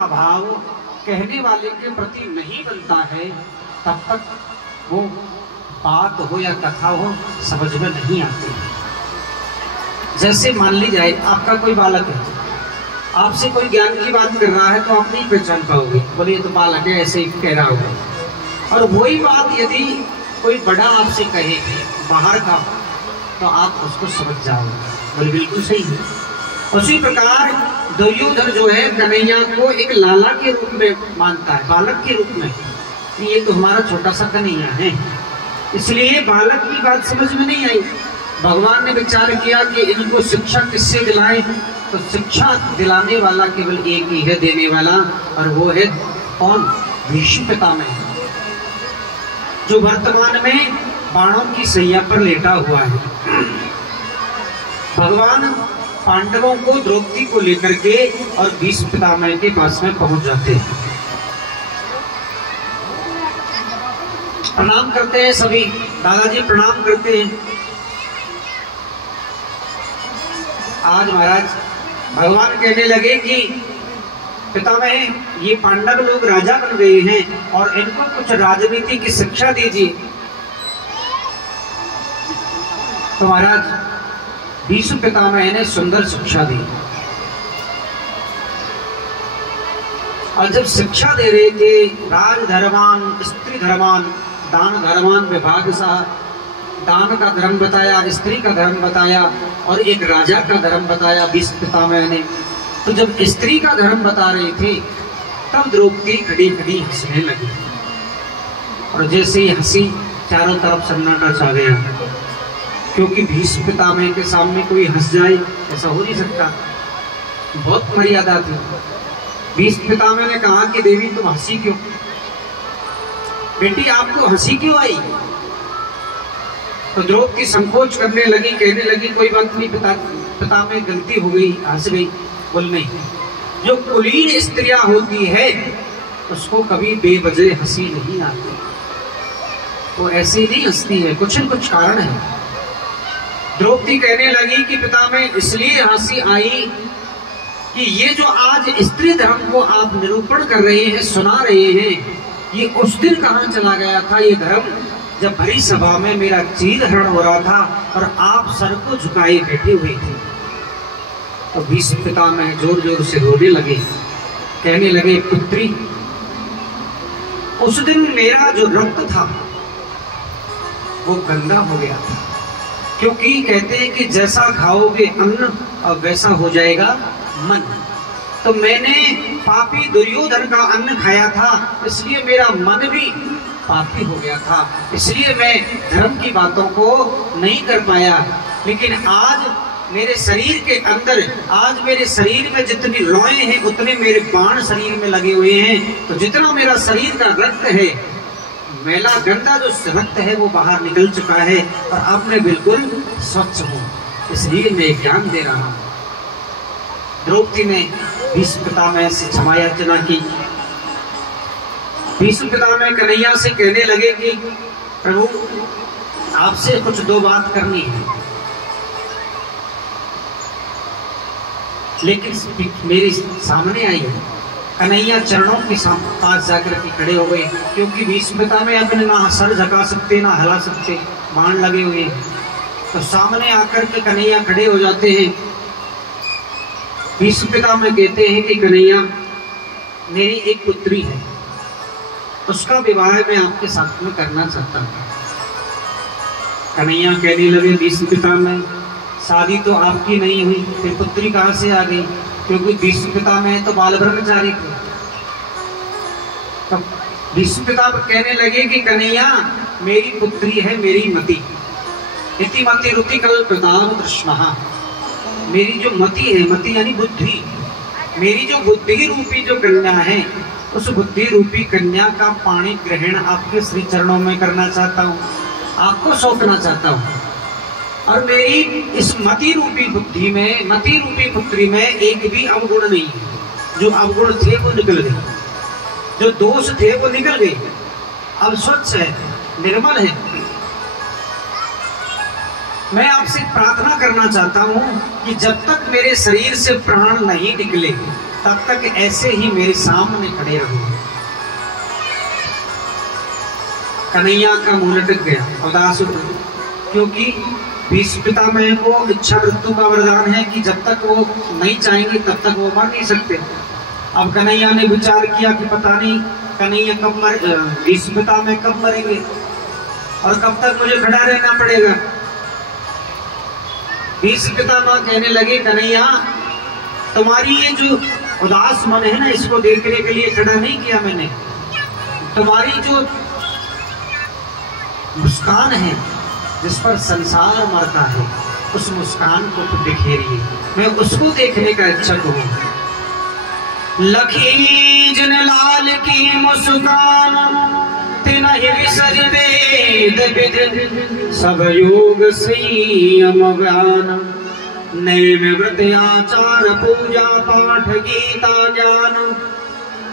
भाव कहने वाले के प्रति नहीं बनता है तब तक वो बात हो या कथा हो समझ में नहीं आती। जैसे मान ली जाए आपका कोई बालक है, आपसे कोई ज्ञान की बात कर रहा है तो आप नहीं पहचान पाओगे, बोले ये तो बालक है ऐसे ही कह रहा होगा। और वही बात यदि कोई बड़ा आपसे कहे बाहर का तो आप उसको समझ जाओगे, बोले बिल्कुल सही है। उसी प्रकार दुर्योधन जो है कन्हैया को एक लाला के रूप में मानता है, बालक के रूप में। ये तो हमारा छोटा सा कन्हैया है, इसलिए बालक की बात समझ में नहीं आई। भगवान ने विचार किया कि इनको शिक्षा किससे दिलाएं, तो शिक्षा दिलाने वाला केवल एक ही है देने वाला, और वो है कौन? भीष्म पितामह, जो वर्तमान में बाणों की सैया पर लेटा हुआ है। भगवान पांडवों को द्रौपदी को लेकर के और भीष्म पितामह के पास में पहुंच जाते हैं। प्रणाम करते हैं सभी, दादाजी प्रणाम करते हैं। आज महाराज भगवान कहने लगे कि पितामह ये पांडव लोग राजा बन गए हैं और इनको कुछ राजनीति की शिक्षा दीजिए। तो महाराज भीष्म पितामह ने सुंदर शिक्षा दी, और जब शिक्षा दे रहे थे राज धर्मान स्त्री धर्मान दान धर्मान विभाग सा, दान का धर्म बताया, स्त्री का धर्म बताया और एक राजा का धर्म बताया भीष्म पितामह ने। तो जब स्त्री का धर्म बता रहे थे तब द्रौपदी खड़ी खड़ी हंसने लगी, और जैसे ही हंसी चारों तरफ सन्नाटा छा गया, क्योंकि भीष्म पितामह के सामने कोई हंस जाए ऐसा हो नहीं सकता, बहुत मर्यादा थी। भीष्म पितामह ने कहा कि देवी तुम हंसी क्यों? बेटी आपको हंसी क्यों आई? तो द्रौपदी संकोच करने लगी, कहने लगी कोई बात नहीं पितामह गलती हो गई, हंस गई। बोल नहीं, जो कुलीन स्त्रियां होती है उसको कभी बेवजह हंसी नहीं आती, वो ऐसे ही नहीं हंसती है, कुछ न कुछ कारण है। द्रौपदी कहने लगी कि पितामह इसलिए हंसी आई कि ये जो आज स्त्री धर्म को आप निरूपण कर रहे हैं, सुना रहे हैं, ये उस दिन कहाँ चला गया था ये धर्म जब भरी सभा में मेरा चीरहरण हो रहा था और आप सर को झुकाए बैठे हुए थे। तो भीष्म पितामह जोर जोर से रोने लगे, कहने लगे पुत्री उस दिन मेरा जो रक्त था वो गंदा हो गया था, क्योंकि कहते हैं कि जैसा खाओगे अन्न और वैसा हो जाएगा मन। तो मैंने पापी दुर्योधन का अन्न खाया था, इसलिए मेरा मन भी पापी हो गया था, इसलिए मैं धर्म की बातों को नहीं कर पाया। लेकिन आज मेरे शरीर के अंदर, आज मेरे शरीर में जितनी रोएं हैं उतने मेरे बाण शरीर में लगे हुए हैं, तो जितना मेरा शरीर का रक्त है, मैला गंदा जो रक्त है वो बाहर निकल चुका है और अब मैं बिल्कुल स्वच्छ हूँ, इसलिए मैं ज्ञान दे रहा हूँ। द्रौपदी ने भीष्म पितामह से क्षमा याचना की। भीष्म पितामह कन्हैया से कहने लगे कि प्रभु आपसे कुछ दो बात करनी है, लेकिन मेरे सामने आई है। कन्हैया चरणों के पास जाकर के खड़े हो गए, क्योंकि भीष्म पितामह अपने ना सर झुका सकते ना हिला सकते, बाण लगे हुए हैं। तो सामने आकर के कन्हैया खड़े हो जाते हैं। भीष्म पितामह कहते हैं कि कन्हैया मेरी एक पुत्री है, उसका विवाह मैं आपके साथ में करना चाहता हूँ। कन्हैया कहने लगे भीष्म पितामह शादी तो आपकी नहीं हुई, फिर पुत्री कहाँ से आ गई? क्योंकि भीष्म पितामह तो बाल ब्रह्मचारी थे। तो भीष्म पितामह कहने लगे कि कन्हैया मेरी पुत्री है, मेरी मति इति मति रुति कल्पताम कृष्णः, मेरी जो मति है, मति यानी बुद्धि, मेरी जो बुद्धि रूपी जो कन्या है, उस बुद्धि रूपी कन्या का पाणी ग्रहण आपके श्री चरणों में करना चाहता हूँ, आपको सौंपना चाहता हूँ। और मेरी इस मति रूपी बुद्धि में, मति रूपी पुत्री में एक भी अवगुण नहीं है। जो अवगुण थे वो निकल गए, जो दोष थे वो निकल गए, अब स्वच्छ है, निर्मल है। मैं आपसे प्रार्थना करना चाहता हूं कि जब तक मेरे शरीर से प्राण नहीं निकले तब तक ऐसे ही मेरे सामने खड़े रहो। कन्हैया का मुंह लटक गया, उदास हो गया, क्योंकि भीष्म पितामह को इच्छा मृत्यु का वरदान है कि जब तक वो नहीं चाहेंगे तब तक वो मर नहीं सकते। अब कन्हैया ने विचार किया कि पता नहीं कन्हैया कब भीष्म पितामह कब मरेंगे और कब तक मुझे खड़ा रहना पड़ेगा। भीष्म पितामह कहने लगे, कन्हैया तुम्हारी ये जो उदास मन है ना, इसको देखने के लिए खड़ा नहीं किया मैंने। तुम्हारी जो मुस्कान है जिस पर संसार मरता है, उस मुस्कान को तो बिखेरिए, मैं उसको देखने का इच्छुक हूँ। लखी जन लाल की मुस्कान तिनहि विसर वेद विद, सब योग संयम ज्ञान, नेम व्रत आचार पूजा पाठ गीता ज्ञान,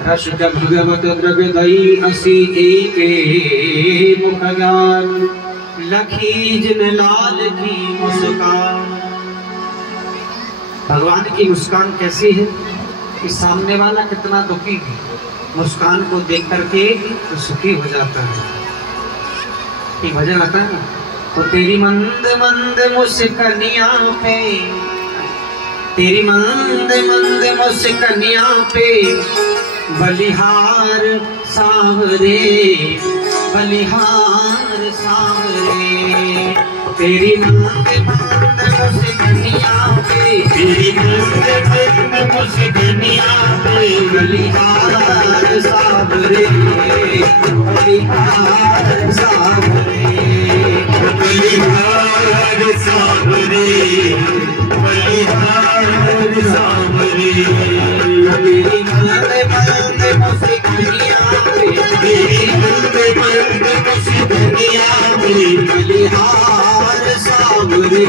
रस भगवत द्रव्य दई असी एके मुख ज्ञान, लखी जिन लाल की मुस्कान। भगवान की मुस्कान कैसी है कि सामने वाला कितना दुखी है, मुस्कान को देख करके तो सुखी हो जाता है। एक भजन आता है ना, तो तेरी मंद मंद मुस्कानिया पे, तेरी मंद मंद मुस्कानिया पे बलिहार सांवरे, बलिहार सांवरे, तेरी मंद मंद मुस्कानिया पे, तेरी मंद मंद मुस्कानिया पे बलिहार सांवरे, बलिहार सांवरे, बलिहार सांवरे, बलिहार सांवरे, तेरी मंद मंद मुस्कानिया पे, तेरी मंद मंद मुस्कानिया पे बलिहार सांवरे,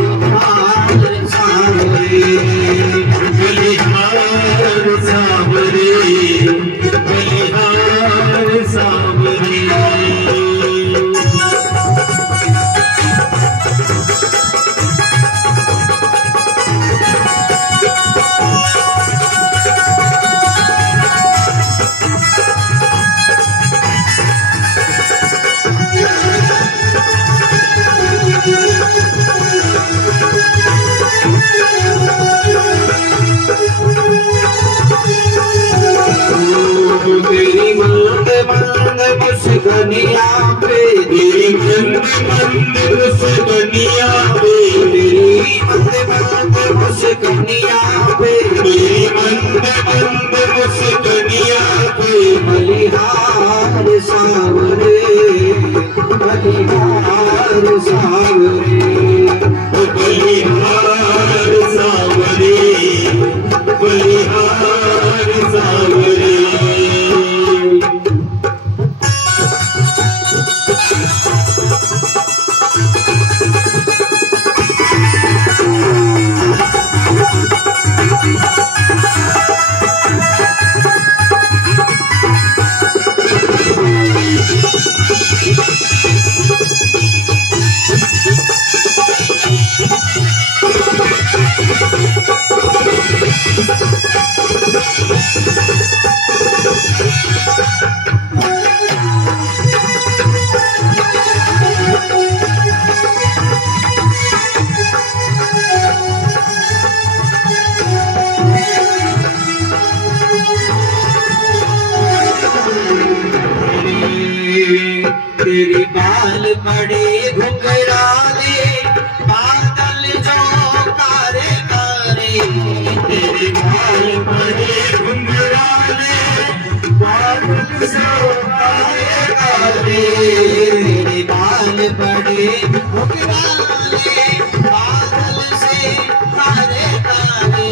बलिहार सांवरे, बलिहार सांवरे, बलिहार सांवरे। तेरी मंद मंद मुस्कानिया पे, तेरी मंद मंद मुस्कानिया पे, तेरी मंद मंद मुस्कानिया पे, तेरी मंद मंद मुस्कानिया पे बलिहार सांवरे, बलिहार सांवरे, बलिहार सांवरे, बलिहार सांवरे। तेरे बाल बड़े घुंघराले, बादल जो कारे कारे, तेरे बाल बड़े घुंघराले, बादल जो कारे कारे, तेरे बाल बड़े घुंघराले, बादल से कारे कारे,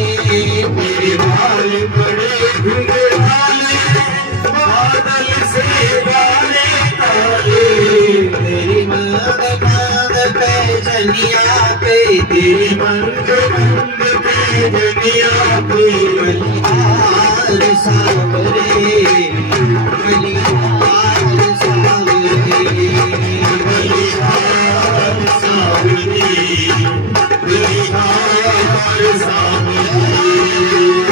तेरे बाल बड़े घुंघराले, बादल से कारे, तेरी मंद मंद पैजनिया पे, तेरी मंद मंद पैजनिया पे बलिहार सांवरे, बलिहार सांवरे, बलिहार सांवरे, बलिहार सांवरे।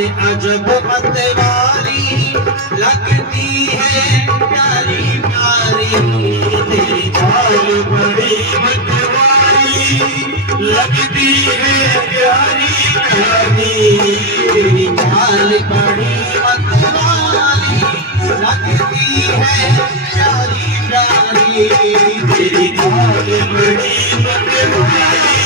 अजब मतवाली लगती है प्यारी प्यारी, तेरी चाल बड़ी मतवाली लगती है प्यारी प्यारी, तेरी चाल बड़ी मतवाली लगती है प्यारी प्यारी, तेरी चाल बड़ी मतवाली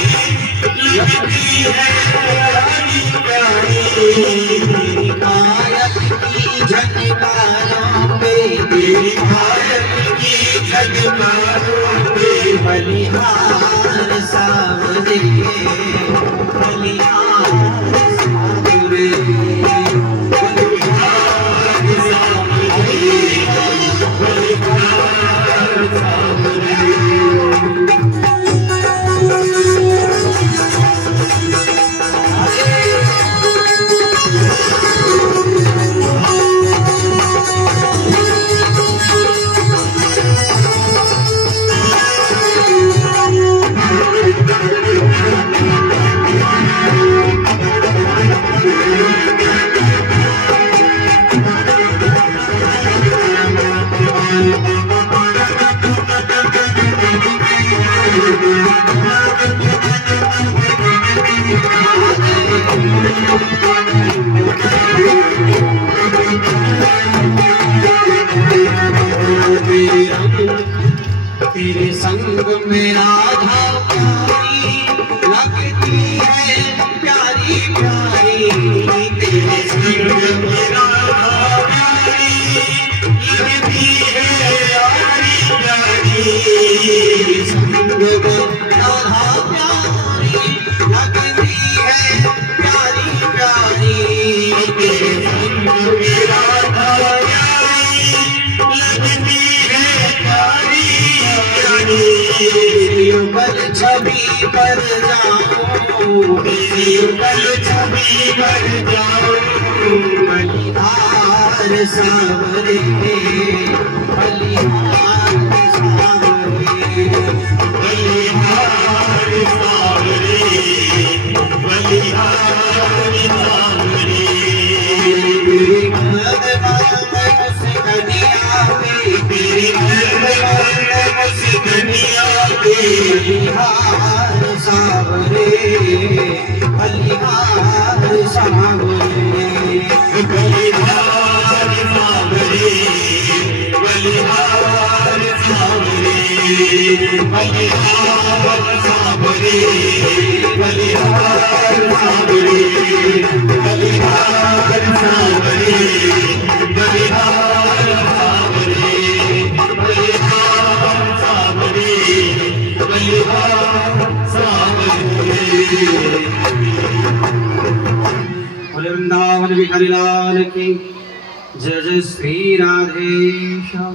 लगती है प्यारी प्यारी, तेरी कायत की झनकारों पे, तेरी कायत की झनकारों पे बलिहार सावरे, बलिहार सावरे, बलिहार सावरे, बलिहार सावरे। तेरे संग में राधा प्यारी लगती है प्यारी प्यारी, तेरे संग में राधा प्यारी लगती है प्यारी प्यारी, संग में राधा प्यारी लगती है प्यारी प्यारी, तेरे संग में राधा प्यारी लगती है प्यारी प्यारी, युगल छवि पर जाऊं, युगल छवि पर जाऊं, बलिहार सावरे, बलिहार सावरे, बलिहार सावरे, बलिहार सावरे, तेरी मदद से कनिया पे, तेरी मदद से कनिया पे, बलिहार सावरे, बलिहार सावरे, बलिहार सावरे, बलिहार सावरे, बलिहार सावरे, बलिहार सावरे, बलिहार सावरे, बलिहार सावरे, बलिहार सावरे, बलिहार सावरे। बोले वृंदावन बिहारी लाल की जय, जय श्री राधेश्याम।